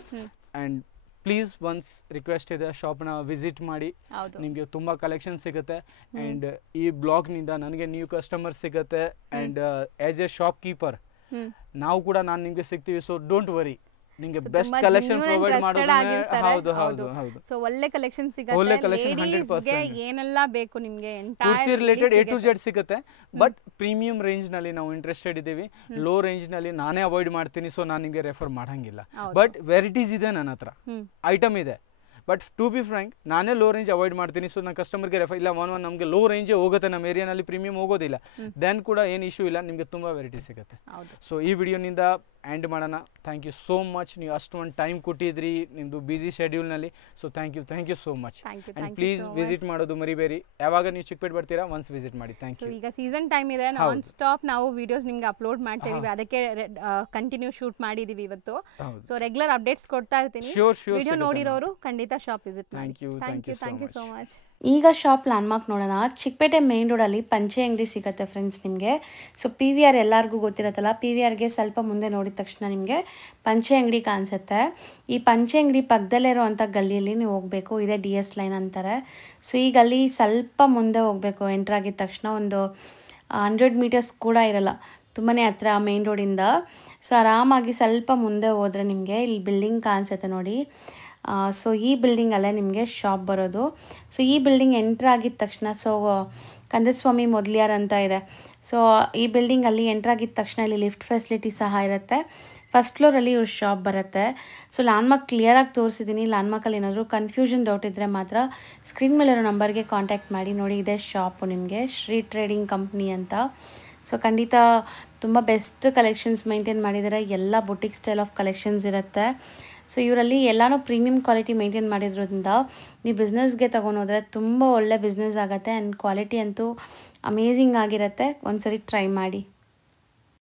ಅಂಡ್ ಪ್ಲೀಸ್ ಒನ್ಸ್ ರಿಕ್ವೆಸ್ಟ್ ಇದೆ, ಶಾಪ್ನ ವಿಸಿಟ್ ಮಾಡಿ, ನಿಮಗೆ ತುಂಬಾ ಕಲೆಕ್ಷನ್ ಸಿಗುತ್ತೆ. ಅಂಡ್ ಈ ಬ್ಲಾಗ್ನಿಂದ ನನಗೆ ನ್ಯೂ ಕಸ್ಟಮರ್ ಸಿಗುತ್ತೆ. And as A shop keeper ನಾವು ಕೂಡ ನಾನು ನಿಮಗೆ ಸಿಗ್ತೀವಿ. ಸೊ ಡೋಂಟ್ ವರಿ, ನಿಮಗೆ ಬೆಸ್ಟ್ ಕಲೆಕ್ಷನ್ ಪ್ರೊವೈಡ್ ಮಾಡೋದು. ಹೌದು ಹೌದು ಹೌದು. ಸೊ ಒಳ್ಳೆ ಕಲೆಕ್ಷನ್ ಸಿಗುತ್ತೆ, ಒಳ್ಳೆ ಕಲೆಕ್ಷನ್ 100% ಏನೆಲ್ಲ ಬೇಕು ನಿಮಗೆ kurti related A to Z ಸಿಗುತ್ತೆ. ಬಟ್ ಪ್ರೀಮಿಯಂ ರೇಂಜ್ ನಲ್ಲಿ ನಾವು ಇಂಟ್ರೆಸ್ಟೆಡ್ ಇದ್ದೀವಿ. ಲೋ ರೇಂಜ್ ನಲ್ಲಿ ನಾನೇ ಅವಾಯ್ಡ್ ಮಾಡ್ತೀನಿ, ಸೊ ನಾನು ನಿಮಗೆ ರೆಫರ್ ಮಾಡಂಗಿಲ್ಲ. ಬಟ್ ವೆರೈಟೀಸ್ ಇದೆ ನನ್ನ ಹತ್ರ, ಐಟಮ್ ಇದೆ. ಬಟ್ ಟು ಬಿ ಫ್ರ್ಯಾಂಕ್, ನಾನೇ ಲೋ ರೇಂಜ್ ಅವಾಯ್ಡ್ ಮಾಡ್ತೀನಿ. ಸೊ ನನ್ನ ಕಸ್ಟಮರ್ಗೆ ರೆಫರ್ ಇಲ್ಲ, ನಮಗೆ ಲೋ ರೇಂಜೇ ಹೋಗುತ್ತೆ, ನಮ್ಮ ಏರಿಯಾನಲ್ಲಿ ಪ್ರೀಮಿಯಂ ಹೋಗೋದಿಲ್ಲ. ದೆನ್ ಕೂಡ ಏನು ಇಶ್ಯೂ ಇಲ್ಲ, ನಿಮಗೆ ತುಂಬ ವೆರೈಟಿ ಸಿಗುತ್ತೆ. ಸೊ ಈ ವಿಡಿಯೋನಿಂದ ಎಂಡ್ ಮಾಡೋಣ. ಥ್ಯಾಂಕ್ ಯು ಸೋ ಮಚ್, ನೀವು ಅಷ್ಟೊಂದು ಟೈಮ್ ಕೊಟ್ಟಿದ್ರಿ ನಿಮ್ಮದು ಬ್ಯುಸಿ ಶೆಡ್ಯೂಲ್ನಲ್ಲಿ. So thank you so much. And please visit ಮಾಡೋದು ಮರಿಬೇಡಿ. ಯಾವಾಗ ನೀವು ಚಿಕ್ಕಪೇಟೆ ಬರ್ತೀರಾ ಒನ್ಸ್ ವಿಸಿಟ್ ಮಾಡಿ. Thank you. ಈಗ ಸೀಸನ್ ಟೈಮ್ ಇದೆ, ನಾನ್ ಸ್ಟಾಪ್ ನಾವು ವಿಡಿಯೋಸ್ ನಿಮ್ಗೆ ಅಪ್ಲೋಡ್ ಮಾಡ್ತಾ ಇದೀವಿ, ಅದಕ್ಕೆ ಕಂಟಿನ್ಯೂ ಶೂಟ್ ಮಾಡಿದೀವಿ ಇವತ್ತು. ಸೊ ರೆಗ್ಯುಲರ್ ಅಪ್ಡೇಟ್ಸ್ ಕೊಡ್ತಾ ಇರ್ತೀನಿ. ವಿಡಿಯೋ ನೋಡಿರೋರು ಖಂಡಿತ ಶಾಪ್ ವಿಸಿಟ್ ಮಾಡಿ. Thank you so much. ಈಗ ಶಾಪ್ ಲ್ಯಾಂಡ್ಮಾರ್ಕ್ ನೋಡೋಣ. ಚಿಕ್ಕಪೇಟೆ ಮೇನ್ ರೋಡಲ್ಲಿ ಪಂಚೆ ಅಂಗಡಿ ಸಿಗುತ್ತೆ ಫ್ರೆಂಡ್ಸ್ ನಿಮಗೆ. ಸೊ PVR ಎಲ್ಲರಿಗೂ ಗೊತ್ತಿರುತ್ತಲ್ಲ, PVRಗೆ ಸ್ವಲ್ಪ ಮುಂದೆ ನೋಡಿದ ತಕ್ಷಣ ನಿಮಗೆ ಪಂಚೆ ಅಂಗಡಿ ಕಾಣಿಸುತ್ತೆ. ಈ ಪಂಚೆ ಅಂಗಡಿ ಪಕ್ಕದಲ್ಲೇ ಇರೋವಂಥ ಗಲ್ಲಿಯಲ್ಲಿ ನೀವು ಹೋಗಬೇಕು, ಇದೇ DS ಲೈನ್ ಅಂತಾರೆ. ಸೊ ಈ ಗಲ್ಲಿ ಸ್ವಲ್ಪ ಮುಂದೆ ಹೋಗಬೇಕು. ಎಂಟ್ರ್ ಆಗಿದ ತಕ್ಷಣ ಒಂದು 100 ಮೀಟರ್ಸ್ ಕೂಡ ಇರಲ್ಲ, ತುಂಬಾ ಹತ್ರ ಮೇನ್ ರೋಡಿಂದ. ಸೊ ಆರಾಮಾಗಿ ಸ್ವಲ್ಪ ಮುಂದೆ ಹೋದರೆ ನಿಮಗೆ ಇಲ್ಲಿ ಬಿಲ್ಡಿಂಗ್ ಕಾಣಿಸುತ್ತೆ ನೋಡಿ. ಸೊ ಈ ಬಿಲ್ಡಿಂಗಲ್ಲೇ ನಿಮಗೆ ಶಾಪ್ ಬರೋದು. ಸೊ ಈ ಬಿಲ್ಡಿಂಗ್ ಎಂಟ್ರ್ ಆಗಿದ ತಕ್ಷಣ ಕಂದಸ್ವಾಮಿ ಮೊದಲಿಯಾರ್ ಅಂತ ಇದೆ. ಸೊ ಈ ಬಿಲ್ಡಿಂಗಲ್ಲಿ ಎಂಟ್ರ್ ಆಗಿದ ತಕ್ಷಣ ಇಲ್ಲಿ ಲಿಫ್ಟ್ ಫೆಸಿಲಿಟಿ ಸಹ ಇರುತ್ತೆ. ಫಸ್ಟ್ ಫ್ಲೋರಲ್ಲಿ ಇವ್ರ ಶಾಪ್ ಬರುತ್ತೆ. ಸೊ ಲ್ಯಾಂಡ್ಮಾರ್ಕ್ ಕ್ಲಿಯರಾಗಿ ತೋರಿಸಿದ್ದೀನಿ. ಲ್ಯಾಂಡ್ಮಾರ್ಕಲ್ಲಿ ಏನಾದರೂ ಕನ್ಫ್ಯೂಷನ್ ಡೌಟ್ ಇದ್ದರೆ ಮಾತ್ರ ಸ್ಕ್ರೀನ್ ಮೇಲಿರೋ ನಂಬರ್ಗೆ ಕಾಂಟ್ಯಾಕ್ಟ್ ಮಾಡಿ. ನೋಡಿ ಇದೆ ಶಾಪು ನಿಮಗೆ, ಶ್ರೀ ಟ್ರೇಡಿಂಗ್ ಕಂಪ್ನಿ ಅಂತ. ಸೊ ಖಂಡಿತ ತುಂಬ ಬೆಸ್ಟ್ ಕಲೆಕ್ಷನ್ಸ್ ಮೇಂಟೈನ್ ಮಾಡಿದ್ದಾರೆ. ಎಲ್ಲ ಬುಟಿಕ್ ಸ್ಟೈಲ್ ಆಫ್ ಕಲೆಕ್ಷನ್ಸ್ ಇರುತ್ತೆ. ಸೊ ಇವರಲ್ಲಿ ಎಲ್ಲನೂ ಪ್ರೀಮಿಯಂ ಕ್ವಾಲಿಟಿ ಮೇಂಟೈನ್ ಮಾಡಿರೋದ್ರಿಂದ ನೀವು ಬಿಸ್ನೆಸ್ಗೆ ತೊಗೊಂಡೋದ್ರೆ ತುಂಬ ಒಳ್ಳೆ ಬಿಸ್ನೆಸ್ ಆಗುತ್ತೆ. ಆ್ಯಂಡ್ ಕ್ವಾಲಿಟಿ ಅಂತೂ ಅಮೇಝಿಂಗ್ ಆಗಿರುತ್ತೆ. ಒಂದ್ಸರಿ ಟ್ರೈ ಮಾಡಿ.